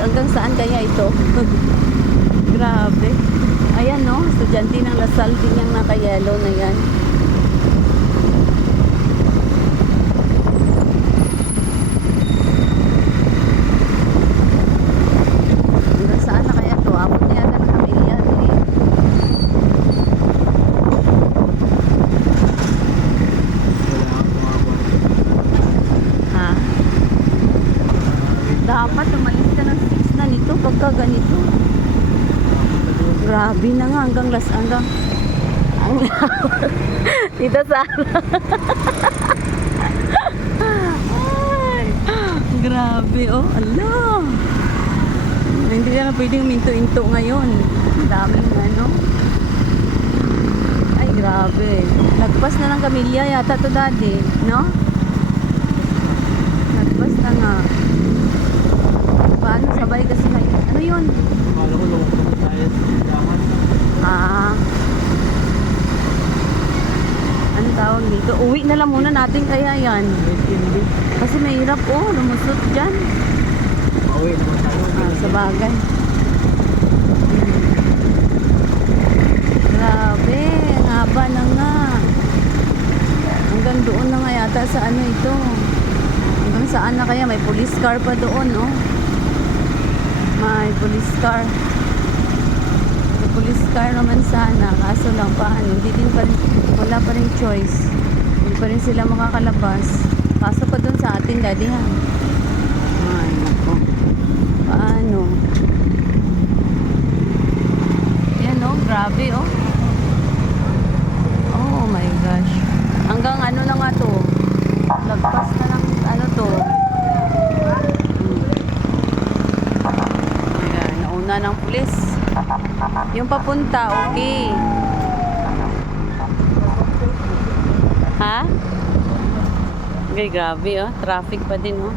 hanggang saan kaya ito? Grabe. Ayan no, estudyante ng Lasal din yung naka-yellow na yan. Hanggang saan na kaya to? Abot na yata ng Camellia eh. Ha? Dapat umalis ka ng 6 na nito pagka ganito. Grabe na nga hanggang Tita Sara. Ay, grabe oh. Ala. Hindi na pwedeng minto-into ngayon. Daming ano. Ay, grabe. Nagpas na ng Camellia yata to daddy, no? Nagpas na nga. Paano sabay kasi ngayon? Ano yun? Akala ko lang kung tayo sa daman. Ah. Ano tawag dito? Uwi na lang muna natin kaya yan. Hindi. Kasi mahirap oh, lumusot dyan. Pauwi naman tayo. Sa bagay. Grabe, ang haba na nga. Hanggang doon na nga yata sa ano ito. Hanggang saan na kaya? May police car pa doon, oh. May police car. May police car naman sana. Kaso lang paano, hindi din pa rin, wala pa rin choice. Hindi pa rin sila makakalabas. Pasok pa doon sa atin, daddy ha. Ay, nako. Paano? Yan oh, grabe oh. Oh my gosh. Hanggang ano na nga to. Lagpas na ng ano to. Ayan, nauna ng pulis. Yung papunta, okay. Ha? Okay, grabe oh. Traffic pa din oh.